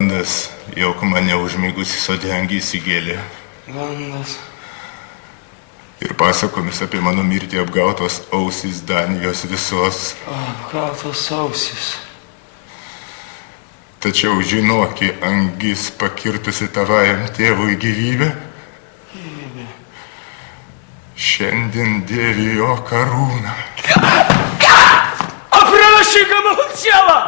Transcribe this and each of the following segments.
Gandas, jog mane užmigusi sode angį įsigėlė. Gandas. Ir pasakomis apie mano mirtį apgautos ausys Danijos visos. Apgautos ausys. Tačiau žinoki, angis pakirtusi tavajam tėvui gyvybę. Šiandien dėvi jo karūną. Опрощи мого тела!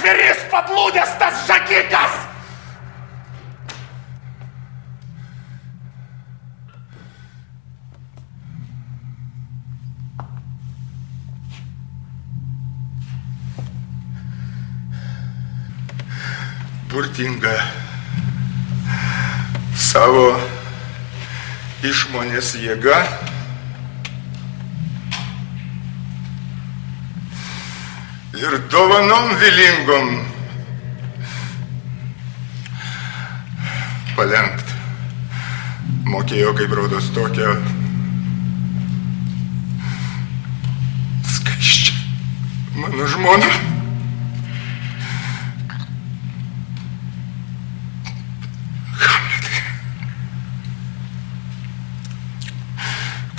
Žvėris paplūdęs tas žagikas! Burtinga savo išmonės jėga ir dovanom vilingom palenkt mokėjo, kaip rodos, tokią skaisčią mano žmoną. Hamletai.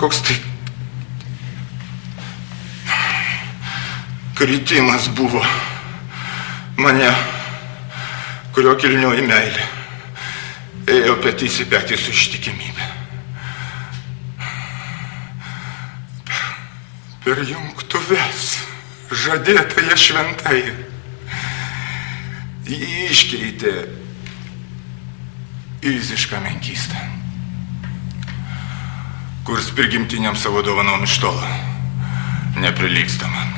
Koks tai kritimas buvo mane, kurio kilnioji meilė ėjo petys į petį su ištikimybė. Per jungtuves žadėtąją šventai jį iškeitė į visišką menkystę, kurs prigimtiniam savo dovanom iš tolo neprilygsta man.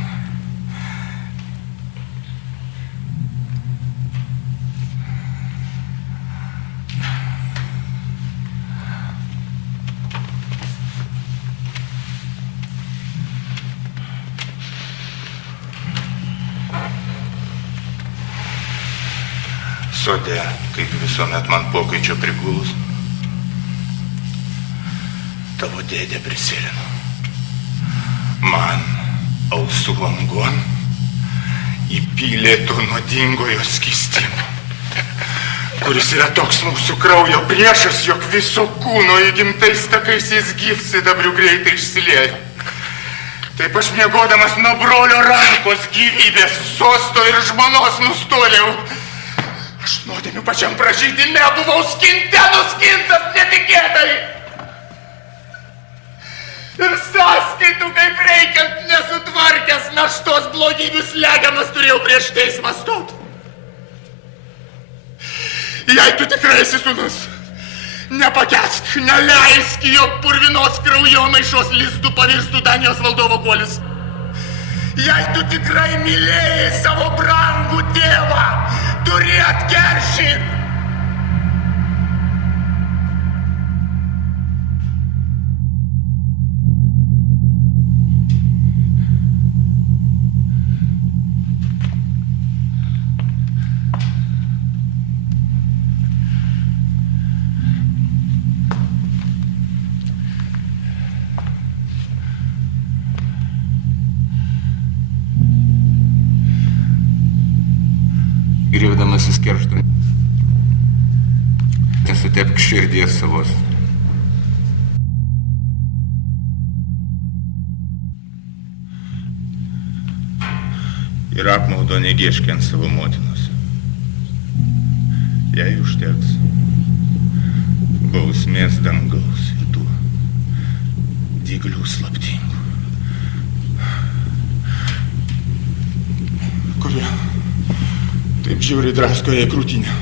Sode, kaip visuomet man pokaičio prigulus, tavo dėdė prisėlino. Man ausų langon įpylė to nuodingojo skystimo, kuris yra toks mūsų kraujo priešas, jog viso kūno įgimtais takais jis gyvsidabriu greitai išsiliejo. Taip aš miegodamas nuo brolio rankos gyvybės, sosto ir žmonos nustoliau. Aš nuodėmių pačiam pražydime buvau nuskintas netikėtai. Ir sąskaitų, kaip reikiant, nesutvarkęs naštos blogybių slegiamas turėjau prieš teismą stot. Jei tu tikrai esi sūnus, nepakęsk, neleisk, jog purvinos kraujomaišos lizdų pavirstų Danijos valdovo kuolis. Jei tu tikrai mylėjai savo brangų tėvą, turi atkeršyt. Griebdamasis kerštų, nesutepk širdies savos. Ir apmaudo negėšk ant savo motinos. Jei užteks bausmės dangaus ir tų dyglių slaptingų, kurie taip žiauriai drasko jai krūtinę.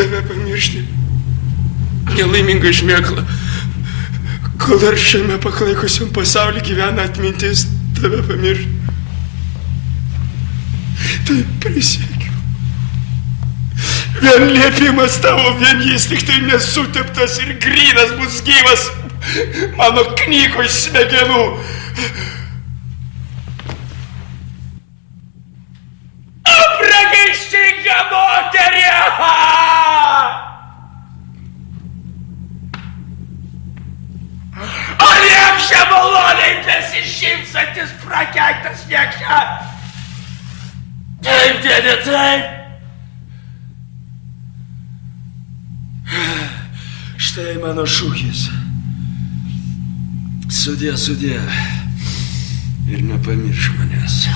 Tave pamiršti, nelaiminga šmėkla, kol dar šiame paklaikusiam pasaulyje gyvena atmintis, tave pamiršti. Tai prisiekiu. Vien liepimas tavo, vien jis tik tai nesuteptas ir grynas bus gyvas mano knygų smegenų. Pragaištinga moterie! O niekšė maloniai besišypsantis prakeiktas niekšė! Taip, dėdė, taip! Štai mano šūkis. Sudie, sudie. Ir nepamiršk manęs.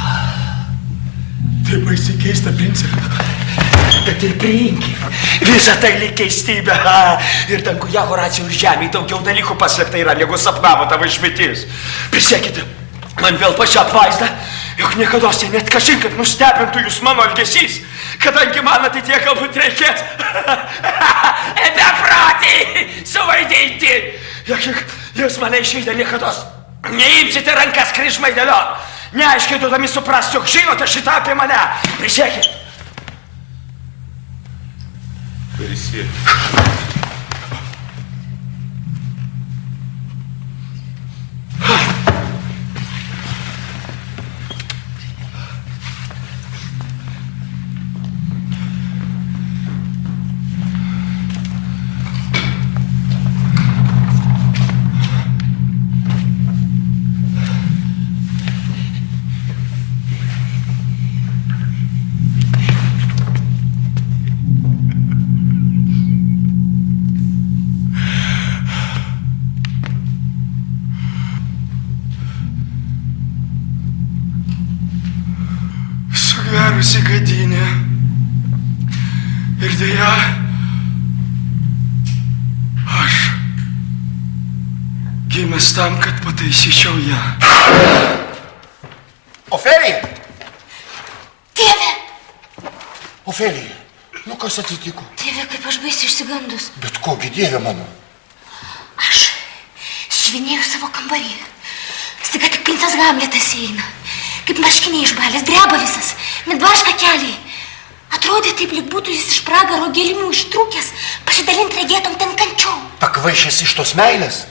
Tai baisiai keista, princė. Bet ir priimkit. Visa tai lyg keistybė. Ir danguje, Horacijau, ir žemėje daugiau dalykų paslėpta yra, negu sapnavo tavo išmintis. Prisiekite, man vėl pačią apvaizdą, jog niekados net kažin, kad nustebintų jūs mano elgesys, kadangi man ateitie galbūt reikės beprotį suvaidinti. Jog jūs mane išvydę niekados neimsite rankas kryžmaidelio. Neaiškiai duodami suprasti, jog žinote šitą apie mane. Prisiekit. Prisiekiu. Sugverusi gadynė. Ir dėja, aš gimęs tam, kad pataisyčiau ją. Ofelija! Tėve! Ofelija, nu kas atsitiko? Tėve, kaip aš baisiai išsigandus. Bet kogi, dieve mano? Aš švinėjau savo kambarį. Staiga tik princas Hamletas įeina. Kaip marškiniai išbalęs, dreba visas, net baška keliai. Atrodė taip, lyg būtų jis iš pragaro gelmių ištrūkęs, pasidalint regėtom ten kančiom. Pakvaišęs iš tos meilės?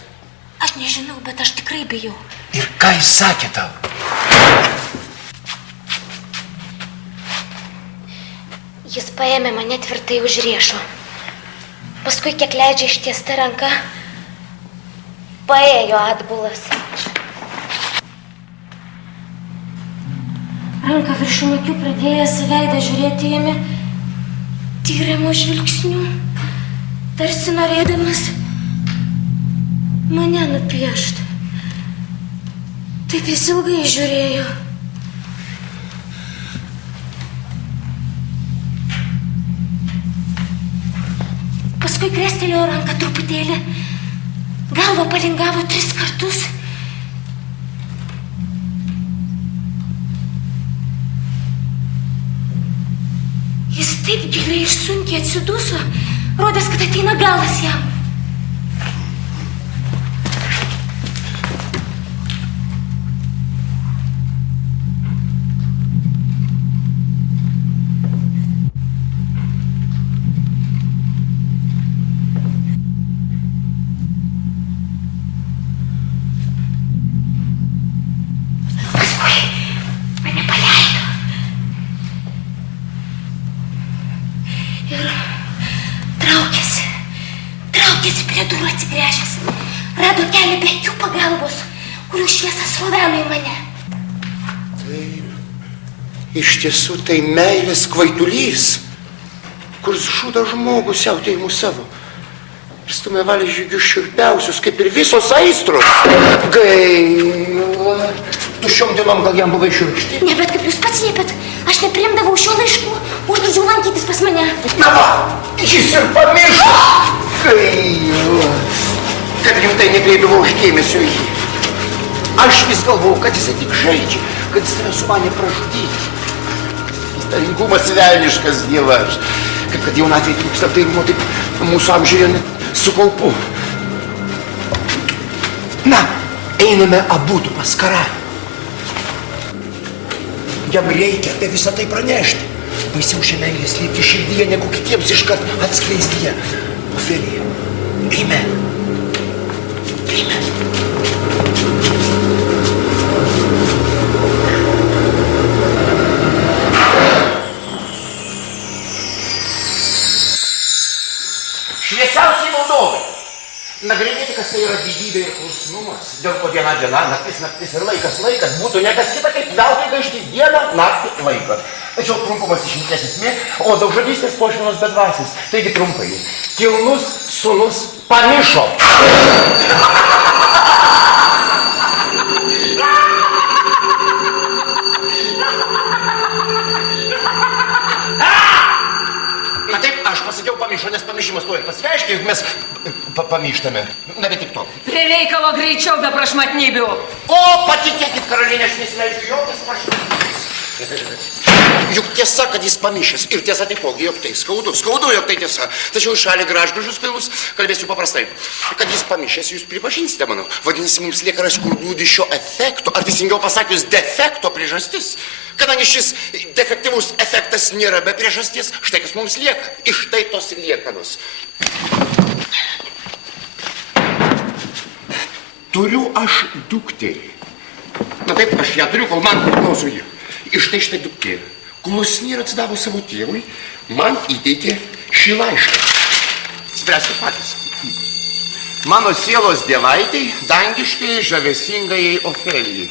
Aš nežinau, bet aš tikrai bijau. Ir ką jis sakė tau? Jis paėmė mane tvirtai už riešo. Paskui, kiek leidžia ištiesta ranka, paėjo atbulas. Ranką viršum akių pradėjęs veidą žiūrėti ėmė tyriamo žvilgsniu, tarsi norėdamas mane nupiešti. Taip jis ilgai žiūrėjo. Paskui krestelėjo ranką truputėlį, galvą palingavo 3 kartus. Jis taip giliai ir sunkiai atsiduso, rodės, kad ateina galas jam. Paskui mane paleido. Ir traukėsi. Traukėsi prie durų atsigręžęs. Rado kelią be jokių pagalbos, kurių šviesa sroveno į mane. Iš tiesų tai meilės kvaitulys, kuris žudo žmogų siautėjimu savo. Ir stumia valį žygius šiurpiausius, kaip ir visos aistros. Gaila. Tu šiom dienom gal jam buvai šiurkšti? Ne, bet kaip jūs pats liepėt, aš nepriimdavau šio laiškų, uždraudžiau lankytis pas mane. Na va, jis ir pamiršo. Gaila. Kad rimtai nekreipdavau dėmesio į jį. Aš vis galvojau, kad jis tik žaidžia, kad jis tave sumanė pražudyti. Taringumas velniškas dievaž. Kaip kad jaunatvėje trūksta apdairumo, taip mūsų amžiuje net su kaupu. Na, einame abudu pas karalių. Jam reikia apie visą tai pranešti. Baisiau šią meilę slėpti širdyje, negu kitiems iškart atskleisti ją. Ofelija, eime. Eime. Šviesiausiai Valdovai, nagrinėti, kas tai yra didybė ir klusnumas, dėl ko diena, naktis ir laikas būtų ne kas kita, kaip veltui gaišti dieną, naktį, laiką. Tačiau trumpumas išminties esmė, o daugžodystės pošvinos bedvasis. Taigi trumpai, kilnus sūnus pamišo. Na taip, aš pasakiau pamišo, nes pamišimas to ir pasireiškia, juk mes pamištame. Na, bet tik to. Prie reikalo greičiau be prašmatnybių. O, patikėkit, karalienė, aš nesileidžiu jokios prašmatnybės. Juk tiesa, kad jis pamišęs. Ir tiesa taipogi, jog tai skaudu. Skaudu, jog tai tiesa. Tačiau iš šalį gražgražus kvailus kalbėsiu paprastai. Kad jis pamišęs, jūs pripažinsite, manau. Vadinasi, mums lieka rasti, kur glūdi šio efekto, ar teisingiau pasakius, defekto priežastis. Kadangi šis defektyvus efektas nėra be priežasties, štai kas mums lieka. Iš tai tos liekanos. Turiu aš dukterį. Na taip, aš ją turiu, kol man priklauso ji. Ir štai duktė, klusni ir atsidavo savo tėvui, man įteikė šį laišką. Spręskit patys. Mano sielos dievaitei, dangiškai, žavesingai Ofelijai.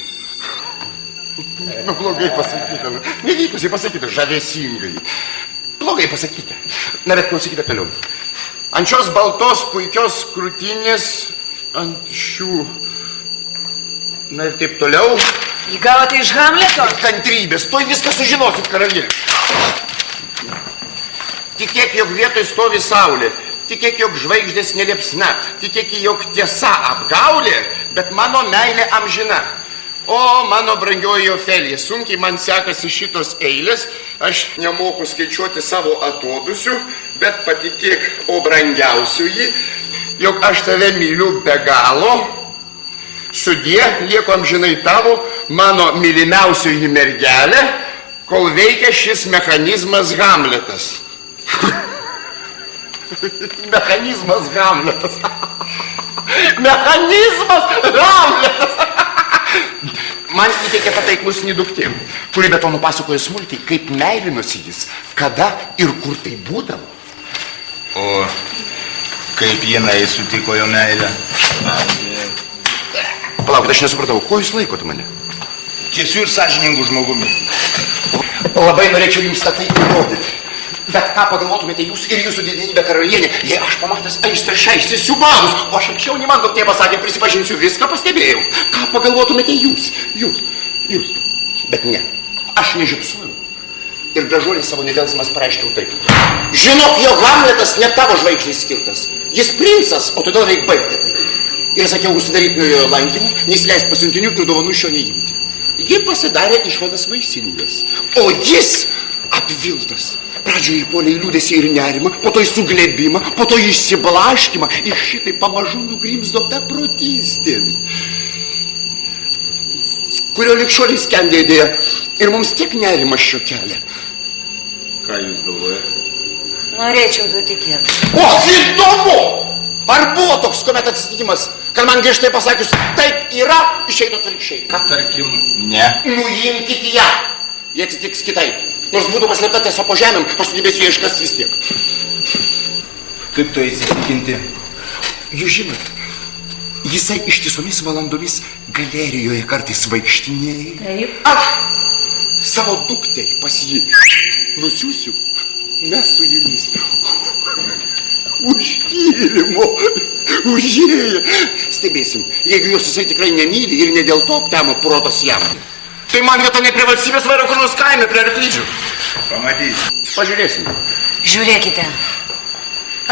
Blogai pasakyta. Nevykusiai pasakyta, žavesingai. Blogai pasakyta. Na, bet klausykite toliau. Ant šios baltos puikios krūtinės, ant šių... Na ir taip toliau. Įgavote iš Hamleto? Kantrybės, tuoj viską sužinosit, karalienė. Tikėk, jog vietoj stovi saulė. Tikėk, jog žvaigždės neliepsna. Tikėk, jog tiesa apgaulė, bet mano meilė amžina. O, mano brangioji Ofelija, sunkiai man sekasi šitos eilės. Aš nemoku skaičiuoti savo atodusių, bet patikėk, o brangiausiųjį, jog aš tave myliu be galo. Sudie, lieku amžinai tavo, mano mylimiausioji mergelė, kol veikia šis mechanizmas Hamletas. Mechanizmas Hamletas. Mechanizmas Hamletas. Man įteikė pataiklus duktė, kuri be to nupasakojo smulkiai, kaip meilinosi jis, kada ir kur tai būdavo. O kaip jinai sutiko jo meilę? Palaukit, aš nesupratau, ko jūs laikote mane? Tiesiu ir sąžiningų žmogumi. Labai norėčiau jums tai įrodyti. Bet ką pagalvotumėte jūs ir jūsų didenybė karalienė, jei aš pamatęs aistrą šią įsisiūbavus, o aš anksčiau nei man duktė pasakė, prisipažinsiu, viską pastebėjau. Ką pagalvotumėte jūs? Bet ne, aš nežiopsuoju. Ir gražuolis savo nedelsmas pareiškiau taip. Žinok, jo Hamletas ne tavo žvaigždei skirtas. Jis princas, o todėl reik baigti tai. Ir sakiau užsidaryti nuo jo lankymų, neįsileisti pasiuntinių ir dovanų šio neįvyti. Ji pasidarė išvadas vaisingas. O jis apviltas. Pradžioje įpuolė į liūdesį ir nerimą, po to į suglebimą, po to į išsiblaškimą ir šitai pamažu nugrimzdo beprotystėn. Kurio likščioliai skendė idėja ir mums tiek nerimas šio kelia. Ką jūs galvojate? Norėčiau tuo tikėti. O, įdomu! Ar buvo toks kuomet atsitikimas, kad man griežtai pasakius, taip yra, išeitų atvirkščiai? Ką? Tarkim, ne. Nuimkit ją. Jie atsitiks kitaip. Nors būtų paslėpta tiesa po žemėm, aš sugebėsiu ją iškasti vis tiek. Kaip to įsitikinti? Jūs žinot, jisai ištisomis valandomis galerijoje kartais vaikštinėja. Taip. Aš savo dukterį pas jį nusiųsiu, mes su jumis už tyrimo užėję. Stebėsim, jeigu jūs jisai tikrai nemyli ir ne dėl to aptemo protas jam, tai man vieta ne prie valstybės vairo, kur nors kaime, prie arklidžių. Pamatysim. Pažiūrėsim. Žiūrėkite.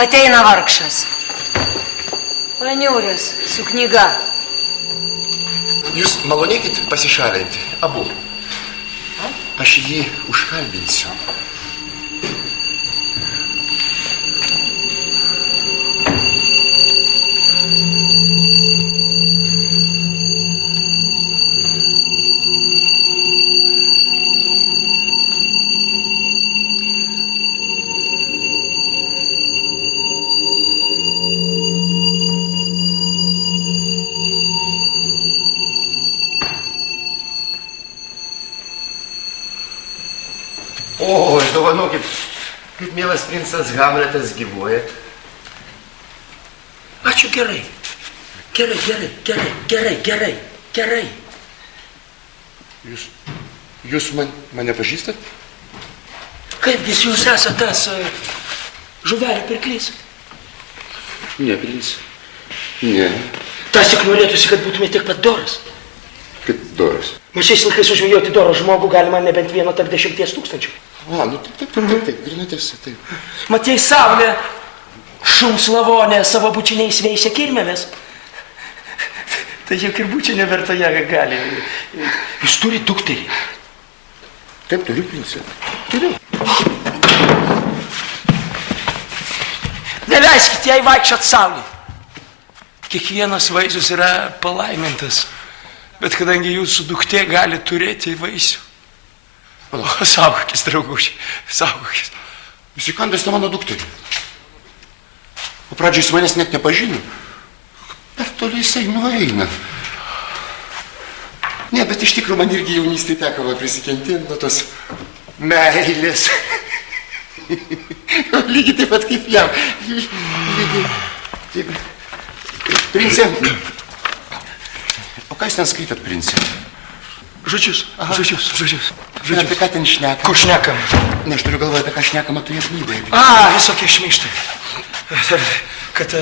Ateina vargšas. Paniuręs su knyga. Jūs malonėkit pasišalinti, abu. Aš jį užkalbinsiu. O, dovanokit, kaip mielas princas Hamletas gyvuojat. Ačiū gerai. Gerai. Jūs mane pažįstat? Kaipgis jūs esate tas žuvelių pirklys? Ne, princas. Ne. Tas tik norėtųsi, kad būtumėte tiek pat doras. Kaip doras. Man šiais laikais užvijoti dorą žmogų galima nebent 1 tarp 10 000. A, nu taip, gryna tiesa, taip. Matei saulė, šuns lavonė savo bučiniais veisia kirmėmis. Tai juk ir bučinė vertoje gali. Jūs turi dukterį. Taip, turiu, princą. Turiu. Neleiskit jai vaikščiot saulį. Kiekvienas vaisius yra palaimintas. Bet kadangi jūsų duktė gali turėti vaisių. O, saugokis, draugušiai, saugokis. Jūs įkandęs tą mano dukterį. O pradžiai jis manęs net nepažino. Per toli jisai nueina. Ne, bet iš tikrųjų man irgi jaunystėje teko prisikentėti nuo tos meilės. Lygiai taip pat kaip jam. Lygiai taip. Princė. O ką jūs ten skaitat, princė? Žodžius. Apie ką ten šnekam? Kur šnekam? Ne, aš turiu galvoje, apie ką šnekama toje knygoje. Visokie šmeištai. Kad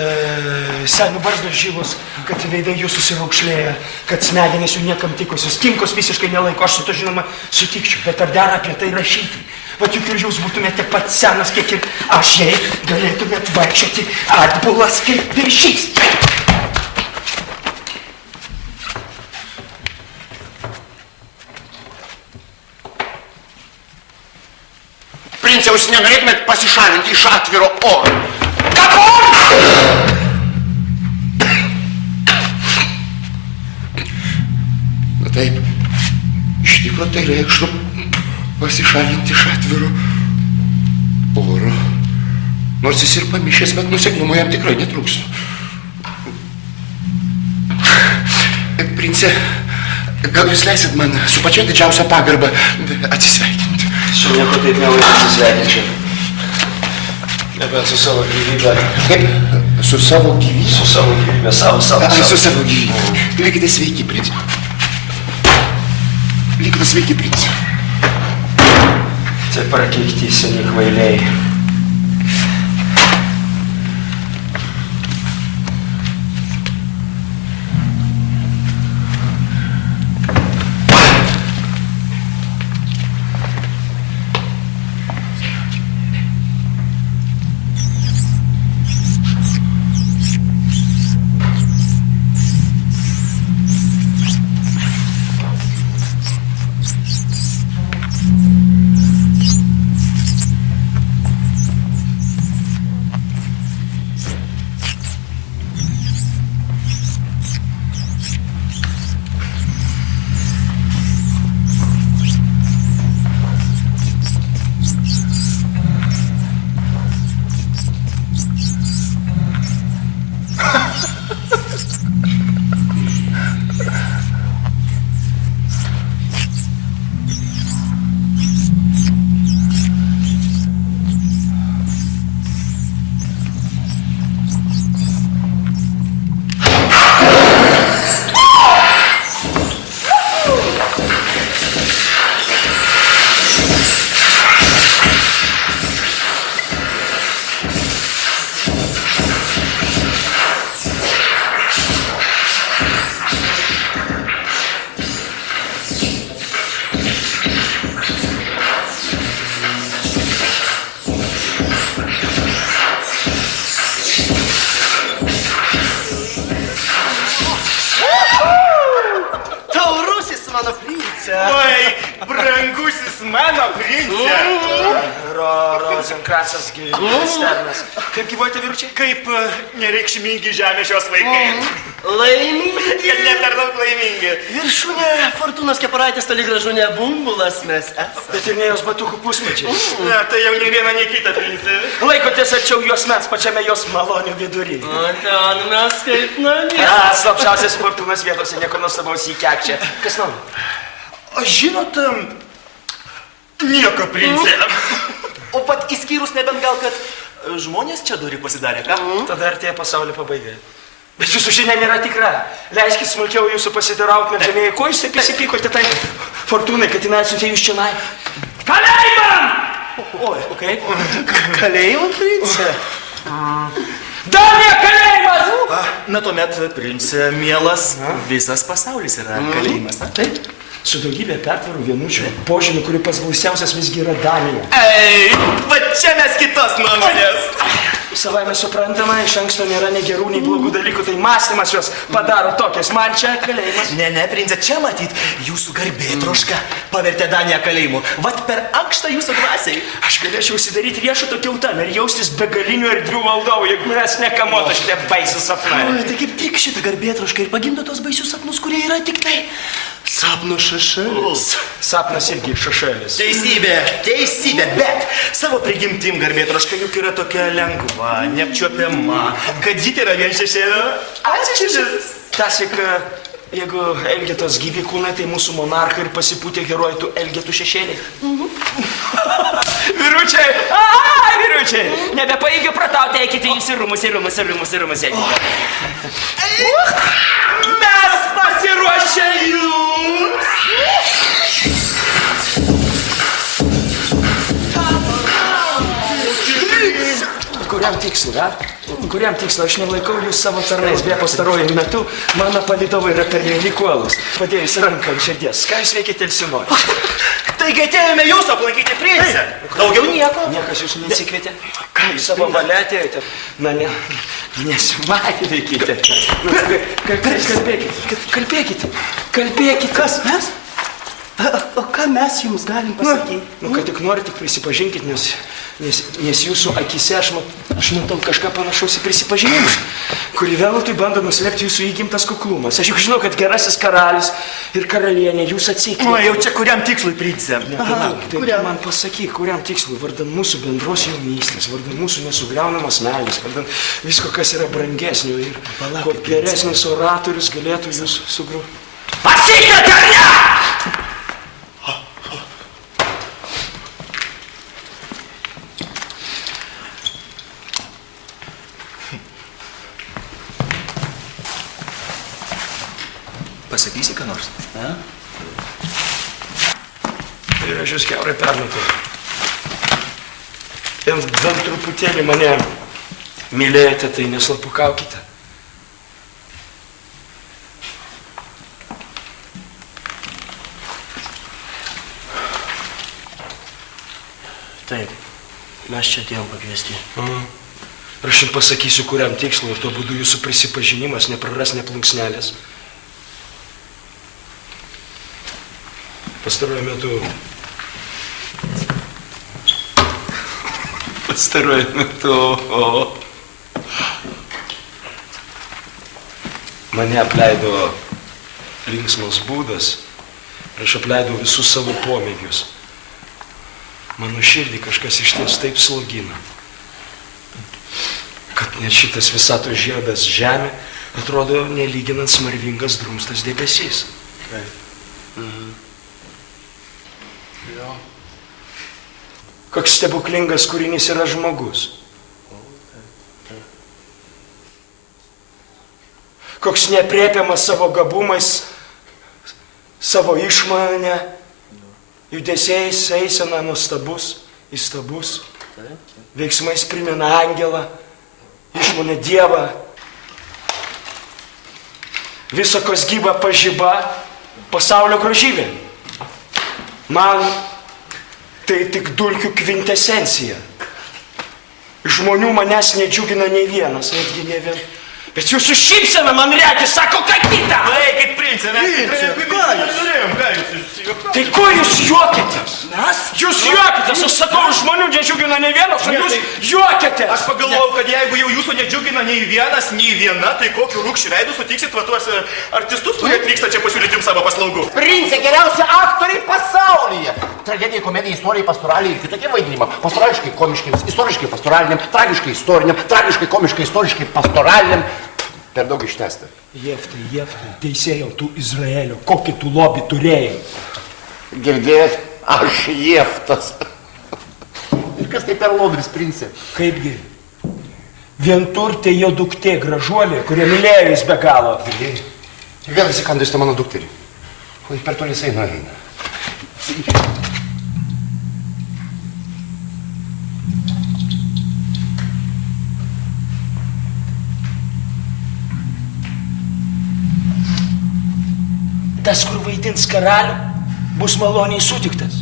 senių barzdos žyvos, kad veidai jų susiraukšlėja, kad smegenys jų niekam tikusios, kinkos visiškai nelaiko. Aš su to žinoma sutikčiau, bet ar dera apie tai rašyti? Vat juk ir jūs būtumėte pats senas, kiek ir aš, jei galėtumėt vaikščioti atbulas kaip viršys. Princė, jūs nenorėtumėt pasišalinti iš atviro oro? Na taip, iš tikrųjų tai reikštų pasišalinti iš atviro oro. Nors jis ir pamišęs, bet nuoseklumo jam tikrai netrūksta. Princė, gal jūs leisit man su pačia didžiausia pagarba atsisveikinti? Su nieko taip mielai atsisveikinčiau. Nebent su savo gyvybę. Kaip? Su savo gyvybę? Su savo gyvybę, savo. Su savo gyvybę. Likite sveiki, princė. Likite sveiki, princė. Tai prakeikti seni kvailiai. Oi, brangusis mano prince. Rozenkransas Sternas. Kaip gyvuojate, vyručiai? Kaip nereikšmingi žemės šios vaikai. Laimingi. Jie ne per daug laimingi. Viršūnė Fortūnos kepuraitės toli gražu ne bumbulas mes esame. Bet ir ne jos batukų pusmečiai. Ne, tai jau ne viena, ne kita princė. Laikotės arčiau jos mes, pačiame jos malonių vidury. O ten mes kaip namie. Slapčiausias Fortūnos vietose, nieko nuostabaus įkekčia. Kas nori? O žinot, nieko princė. O pat įskyrus nebent gal, kad žmonės čia duri pasidarė, ką? Tada artėja pasaulio pabaiga. Bet jūsų žinia nėra tikra. Leiskit smulkiau jūsų pasitiraut, medžiamėjai. Ko jūs taip įsipykote tai Fortūnai, kad jinai atsiuntė jūs čionai? Kalėjimą! Oi, kaip? Kalėjimą, princė? Dar ne kalėjimas! Na tuomet, princė, mielas, visas pasaulis yra kalėjimas, na? Taip, su daugybė pertvarų vienučių požymių, kurių pats gausiausias visgi yra Danija. Ei, va čia mes kitos nuomonės. Savaime suprantama, iš anksto nėra nei gerų, nei blogų dalykų, tai mąstymas juos padaro tokias. Man čia kalėjimas. Ne, princė, čia matyt, jūsų garbė troška pavertė Daniją kalėjimu. Vat per ankštą jūsų dvasiai. Aš galėčiau užsidaryti riešuto kiautam ir jaustis begalinių erdvių valdovų, jeigu mes nekamotų šitie baisūs sapnai. Oi, tai kaip tik šitą garbė troška ir pagimdo tos baisius sapnus, kurie yra tik tai sapno šešėlis. Sapnas irgi šešėlis. Teisybė, bet savo prigimtim garbė troška juk yra tokia lengva, neapčiuopiama, kad ji yra vien šešėlio. Ačiū. Tasik, jeigu Elgetos gyvi kūnai, tai mūsų monarchai ir pasipūtė herojai tų Elgetų šešėliai. Vyručiai! Vyručiai! Nebepaėgiu pratauti, eikite jūs į rūmus. Mes pasiruošę jums! Kuriam tikslui, a? Kuriam tikslui? Aš nelaikau jūs savo tarnais, be pastarojų metu mano palydovai yra pernelyg uolūs. Padėjus ranką ant širdies. Ką jūs veikite Elsinore? Taigi atėjome jūsų aplankyti princę. Daugiau nieko. Niekas jūsų nesikvietė. Ką jūs savo valia atėjote? Na, nesimaikykite. Kalbėkite. Kas mes? O ką mes jums galim pasakyti? Nu, kad tik nori, tik prisipažinkit, nes jūsų akise aš matau kažką panašaus į prisipažinimą, kurį veltui bando nuslėpti jūsų įgimtas kuklumas. Aš juk žinau, kad gerasis karalius ir karalienė jūs atsikvėpė. O, jau čia kuriam tikslui, princė? Tai man pasakyk, kuriam tikslui, vardan mūsų bendros jaunystės, vardan mūsų nesugriaunamos meilės, vardan visko, kas yra brangesnio ir kuo geresnis oratorius galėtų jūs sugrūti. Atsikvėpė ar ne? Pasakysi, ką nors? Ir aš jūs kiaurai permatau. Bent truputėlį mane mylėjote, tai neslapukaukite. Taip, mes čia atėjom pakviesti. Aš jums pasakysiu, kuriam tikslui ir tuo būdu jūsų prisipažinimas nepraras nė plunksnelės. Pastaruoju metu mane apleido linksmas būdas ir aš apleidau visus savo pomėgius. Mano širdį kažkas iš ties taip slogina, kad net šitas visatos žiedas žemė atrodo nelyginant smarvingas drumstas debesys. Koks stebuklingas kūrinys yra žmogus. Koks nepriepiamas savo gabumais, savo išmanę, judesiais, eisena nuostabus, įstabus, veiksmais primena angelą, išmanę Dievą. Viso, kas gyva pažiba, pasaulio grožybė. Man tai tik dulkių kvintesencija. Žmonių manęs nedžiugina nei vienas, netgi ne vien. Bet jūsų šypsena man regis sako ką kitą. Baikit, princė, mes Ką jūs Tai ko jūs juokitės? Mes? Jūs juokitės, aš sakau, žmonių nedžiugina ne vienas, o jūs juokitės. Aš pagalvojau, kad jeigu jau jūsų nedžiugina nei vienas, nei viena, tai kokiu rūkščiu veidu sutiksit va tuos artistus, kurie atvyksta čia pasiūlyti jums savo paslaugų. Prince, geriausi aktoriai pasaulyje. Tragedija, komedija, istorija, pastoraliai ir kitokie vaidinimai. Pastorališkai komiškiams, istoriškai pastoraliniam, tragiškai istoriniam, tragiškai komiškai, istoriškai pastoraliniam. Per daug ištesta. Jeftai, teisėjau, tu Izraelio, kokį tu lobį turėjai? Girdėt, aš Jeftas. Ir kas tai per lobis, Prince? Kaipgi? Vienturtė jo duktė gražuolė, kurie mylėjo jis be galo. Girdėjai? Vėl įsikandus tą mano dukterį. O jis per toli jisai nueina. Tas, kur vaidins karalių, bus maloniai sutiktas.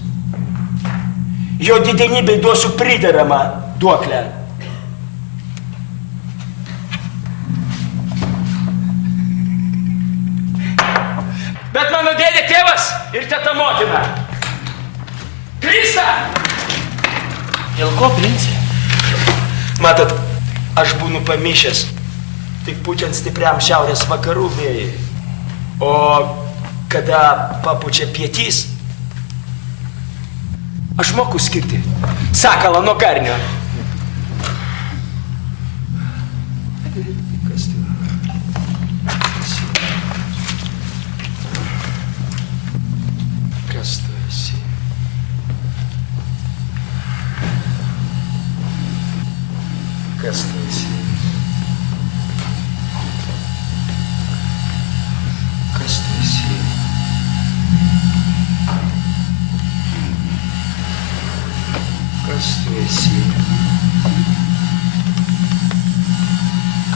Jo didenybei duosiu prideramą duoklę. Bet mano dėdė tėvas ir teta motina. Krista! Dėl ko, Princė? Matot, aš būnu pamišęs, tik pučiant stipriam šiaurės vakarų vėjai. O kada papučia pietys, aš moku skirti sakalą nuo karnio. Kas tu? Kas tu esi? Kas tu esi? Kas tu esi? Kas tu esi?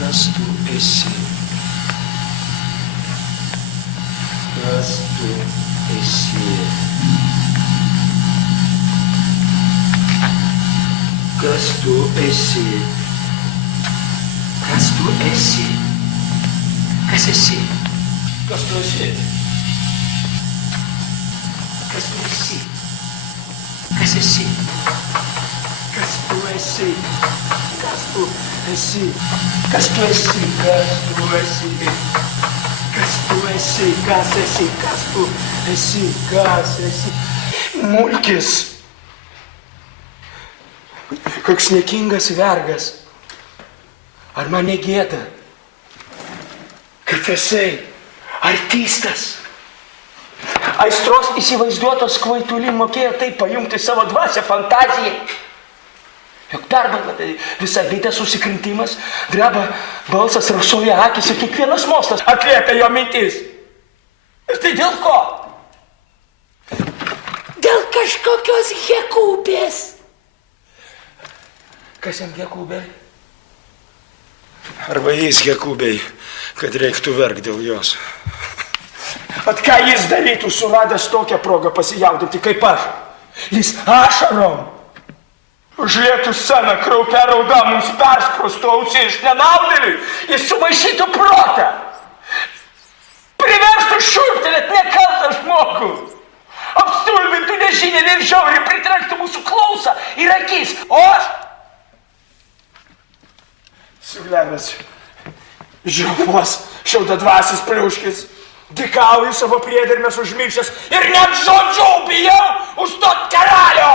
Kas tu esi? Kas tu esi? Kas tu esi? Kas tu esi? Kas esi? Kas tu esi? Kas tu esi? Kas esi? Kas tu esi? Kas tu esi? Kas tu esi? Kas tu esi? Kas esi? Kas tu esi? Kas esi? Mulkis. Koks niekingas vergas. Ar man negėda, kad esi artistas? Aistros įsivaizduotos kvaitulį mokėjo taip pajungti savo dvasią fantaziją. Juk perbala visą veidą susikrintimas, dreba balsas, rasoja akis ir kiekvienas mostas atliepia jo mintis. Ir tai dėl ko? Dėl kažkokios hekubės. Kas jam hekubė? Arba jis hekubei, kad reiktų verkti dėl jos. At ką jis darytų, suradęs tokią progą pasijaudinti kaip aš? Jis ašarom užlietų sceną, kraupia rauda mums persprostų ausį iš nenaudėliui, jis sumaišytų protą, priverstų šiurptelėt nekaltą žmogų, apstulbintų nežinėlį ir žiauriai pritrenktų mūsų klausą ir akis, o aš suglebęs žiopos šiaudadvasis pliuškis, dikauju savo priedermės užmiršęs ir net žodžių bijau užstot karalio!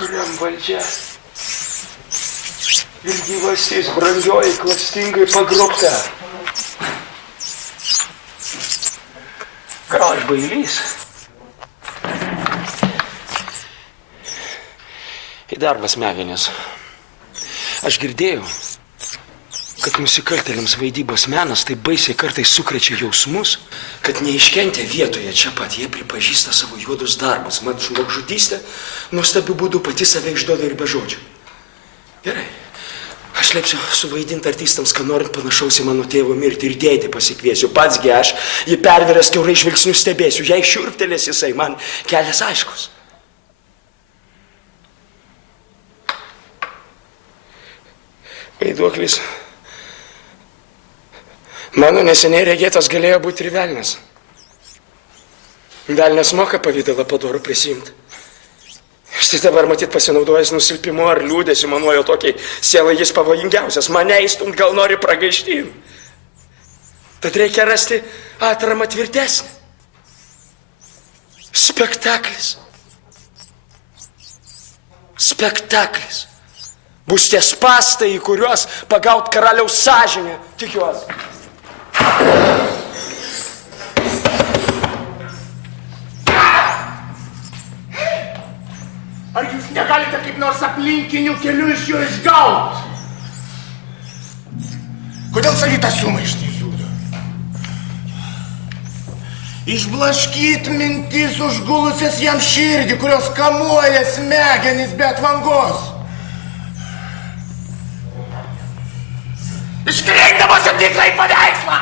Kuriam valdžia ir gyvastis brangioji klastingai pagrobta. Gal aš bailys? Į darbą smegenis. Aš girdėjau, kad nusikaltėliams vaidybos menas taip baisiai kartais sukrečia jausmus, kad neiškentę vietoje čia pat jie pripažįsta savo juodus darbus. Mat žmogžudystė nuostabiu būdu pati save išduoda ir be žodžių. Gerai, aš liepsiu suvaidinti artistams, ką norint panašaus į mano tėvo mirtį ir dėdį pasikviesiu. Patsgi aš jį perveręs kiaurai žvilgsnių stebėsiu. Jei šiurptelės jisai, man kelias aiškus. Vaiduoklis. Mano neseniai regėtas galėjo būti ir velnias. Velnes moka pavydalą padorų prisimti. Štai dabar matyt pasinaudojęs nusilpimu ar liūdėsiu, manuoju tokiai sielai jis pavojingiausias. Mane įstumt gal nori pragaištyn. Tad reikia rasti atramą tvirtesnį. Spektaklis. Spektaklis. Bus tie spastai, į kuriuos pagaut karaliaus sąžinę. Tikiuosi. Ar jūs negalite kaip nors aplinkinių kelių iš jo išgauti? Kodėl savytą sumaištį įsūdo? Išblaškyt mintis užgulusias jam širdį, kurios kamuoja smegenis be atvangos. Iškreipdamas tikrą į paveikslą!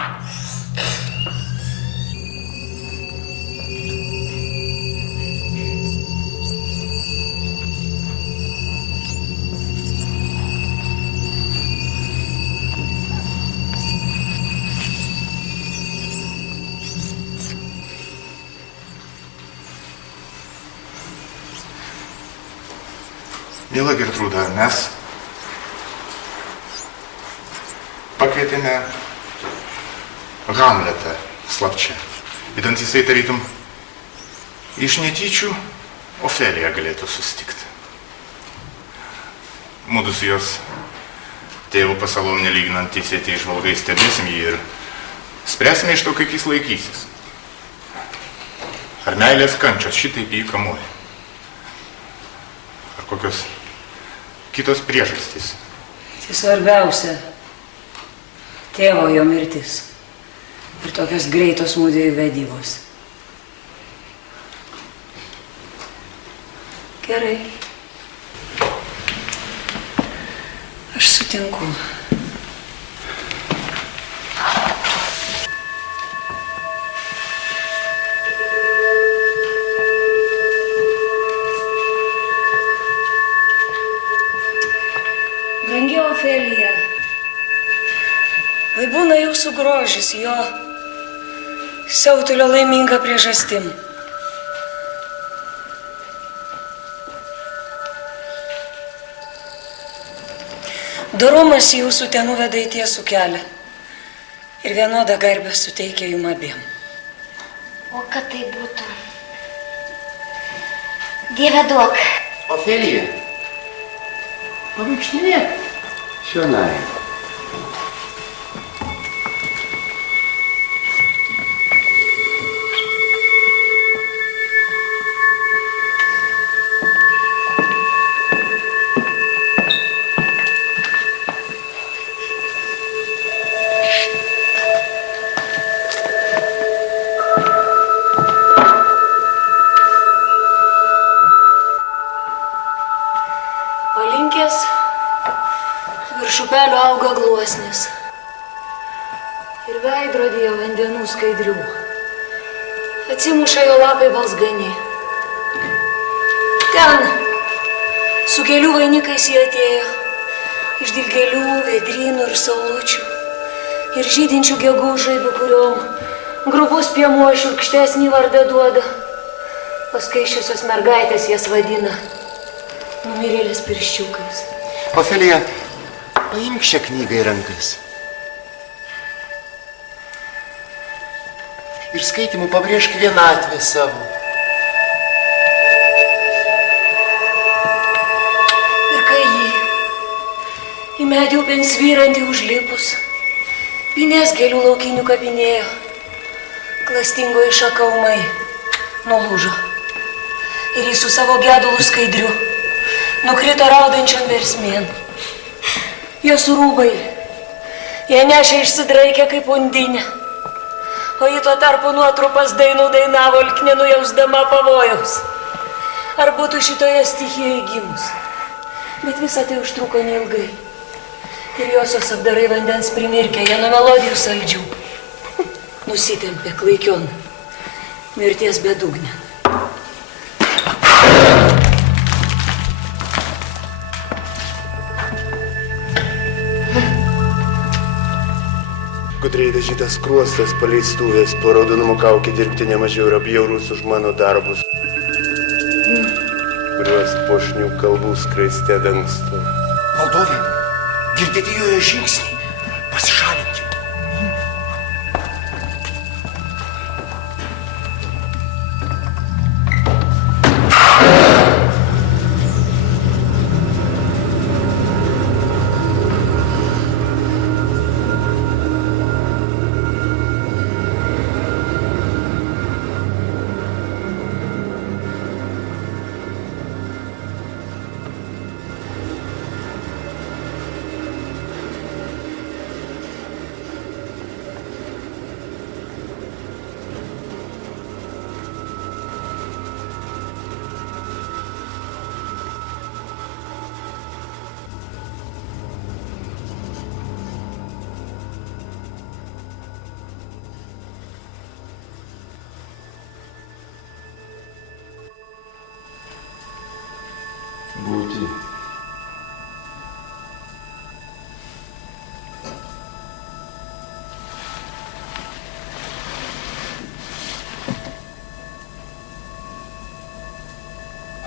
Mila Gertrūda, mes pakvietėme Hamletą slapčia. Įdant jisai tarytum iš netyčių Ofeliją galėtų susitikti. Mudu su jos tėvu pasalom nelyginant teisėtėjai žvalgai stebėsim jį ir spręsime iš to, kaip jis laikysis. Ar meilės kančios šitaip jį kamuoja? Ar kokios kitos priežastys? Tai svarbiausia tėvo jo mirtis ir tokios greitos mudviejų vedybos. Gerai. Aš sutinku. Brangi Ofelija, lai būna jūsų grožis jo siautulio laiminga priežastim. Dorumas jūsų ten nuveda į tiesų kelią ir vienodą garbę suteikia jum abiem. O kad tai būtų? Dieve duok. Ofelija, pavaikštinėk čionai. Palinkęs virš upelio auga gluosnis ir veidrodyje vandenų skaidrių atsimuša jo lapai balsgani. Ten su gėlių vainikais jie atėjo iš dilgėlių, vedrynų ir saulučių ir žydinčių gegužaibių, kuriom grubus piemuo šiurkštesnį vardą duoda. Paskaičiusios mergaitės jas vadina numirėlės pirščiukais. Ofelija, paimk šią knygą į rankas. Ir skaitimu pabrėžk vienatvę savo. Ir kai jį į medį upėn svyrantį užlipus, pynės gėlių laukinių kabinėjo, klastingoji šaka ūmai nulūžo. Ir jis su savo gedulu skaidriu nukrito raudančion versmėn. Jos rūbai, jie nešė išsidraikę kaip undinė, o ji tuo tarpu nuotrupas dainų dainavo, lyg nenujausdama pavojaus. Ar būtų šitoje stichijoje gimus? Bet visa tai užtruko neilgai. Ir josios apdarai vandens primirkė, jie nuo melodijų saldžių nusitempė klaikion mirties bedugnę. Gudriai dažytas kruostas, paleistuvės, po raudonumo kaukė dirbti nemažiau yra bjaurus už mano darbus, kuriuos puošnių kalbų skraiste dangsto. Valdovė, girdėti jojo žingsnį. Pasišalinti. Būti.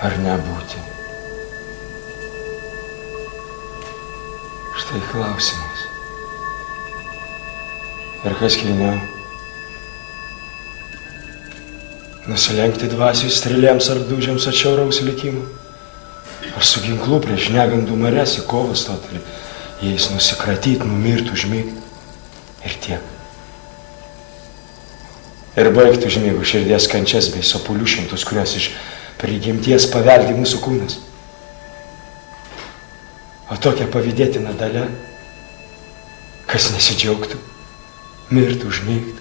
Ar nebūti? Štai klausimas. Ir kas kilniau? Nusilenkti dvasiai strėlėms ar dūžiams atšiauraus likimo? Ar su ginklu prieš negandų marias į kovą stoti, jais nusikratyti, numirti, užmigti? Ir tiek. Ir baigti užmigų širdies kančias bei sopulių šimtus, kurios iš prigimties paveldi mūsų kūnas. O tokia pavydėtina dalia, kas nesidžiaugtų, mirti, užmigti.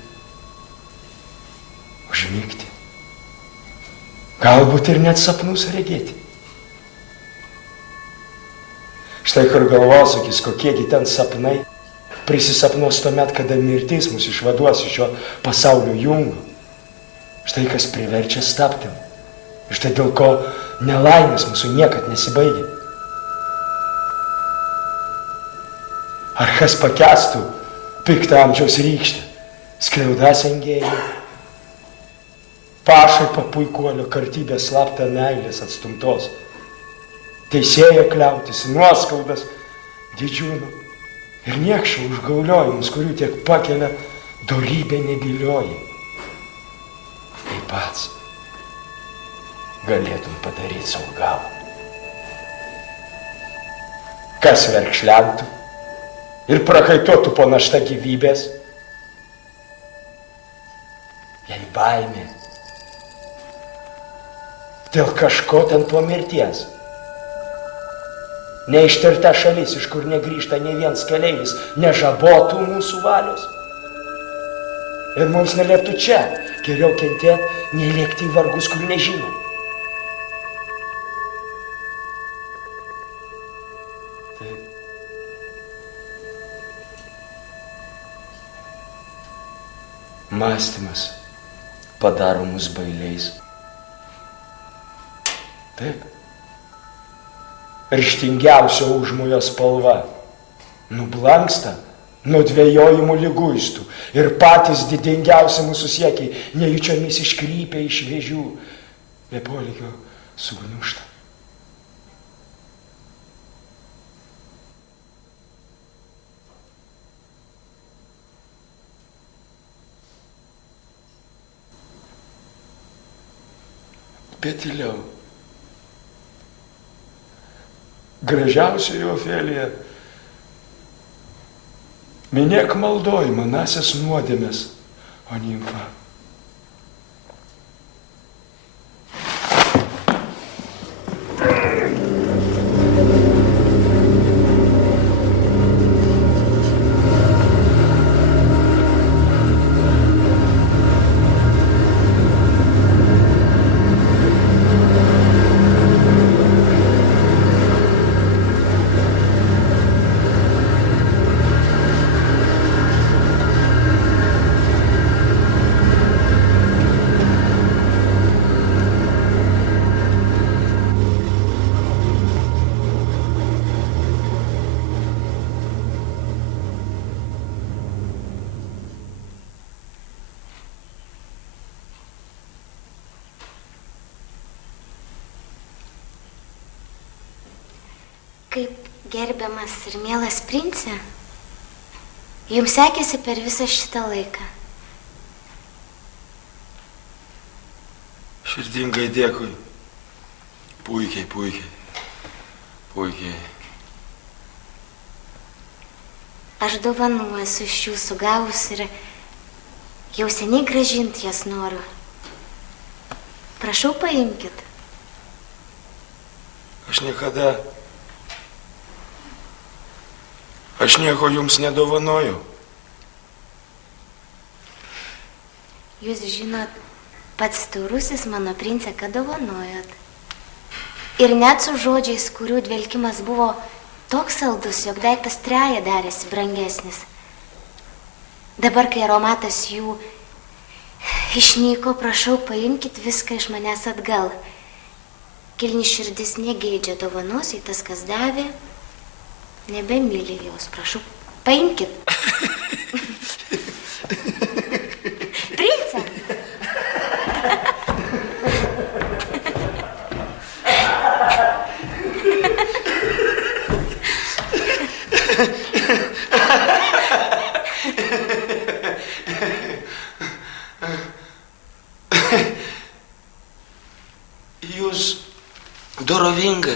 Užmigti. Galbūt ir net sapnus regėti. Štai kur galvosakis, kokiegi ten sapnai prisisapnuos tuomet, kada mirtis mus išvaduos iš šio pasaulio jungo. Štai kas priverčia stabtelti. Štai dėl ko nelaimės mūsų niekad nesibaigia. Ar kas pakęstų piktą amžiaus rykštę, skriaudas engėjų, pašaipą puikuolio, kartybės slaptą meilės atstumtos, teisėjo kliautis, nuoskaudas, didžiūnų ir niekščių užgauliojimus, kurių tiek pakelia dorybė nebylioji. Kaip pats galėtum padaryti savo galą. Kas verkšlentų ir prakaituotų po našta gyvybės, jei baimė dėl kažko ten po mirties. Neištirta šalis, iš kur negrįžta ne viens keleivis, nežabotų mūsų valios. Ir mums nelieptų čia, geriau kentėti, nei lėkti į vargus, kur nežinom. Taip. Mąstymas padaro mus bailiais. Taip. Ryžtingiausio užmojo spalva nublanksta nuo dvejojimų liguistų ir patys didingiausi mūsų siekiai nejučiomis iškrypia iš vėžių, be polikio sugniužta. Bet tyliau. Gražiausioji Ofelija, minėk maldoj manasias nuodėmes, o nimfa. Kaip gerbiamas ir mielas princė, jums sekėsi per visą šitą laiką. Širdingai dėkui. Puikiai, puikiai. Puikiai. Aš dovanų esu iš jūsų gavus ir jau seniai grąžinti jas noriu. Prašau, paimkit. Aš niekada... Aš nieko jums nedovanoju. Jūs žinot, pats taurusis mano princė, ką dovanojot. Ir net su žodžiais, kurių dvelkimas buvo toks saldus, jog daiktas treja darėsi brangesnis. Dabar, kai aromatas jų išnyko, prašau, paimkit viską iš manęs atgal. Kilni širdis negeidžia dovanos, į tas, kas davė, nebemyli jos. Prašau, paimkit. Princą. Jūs dorovinga.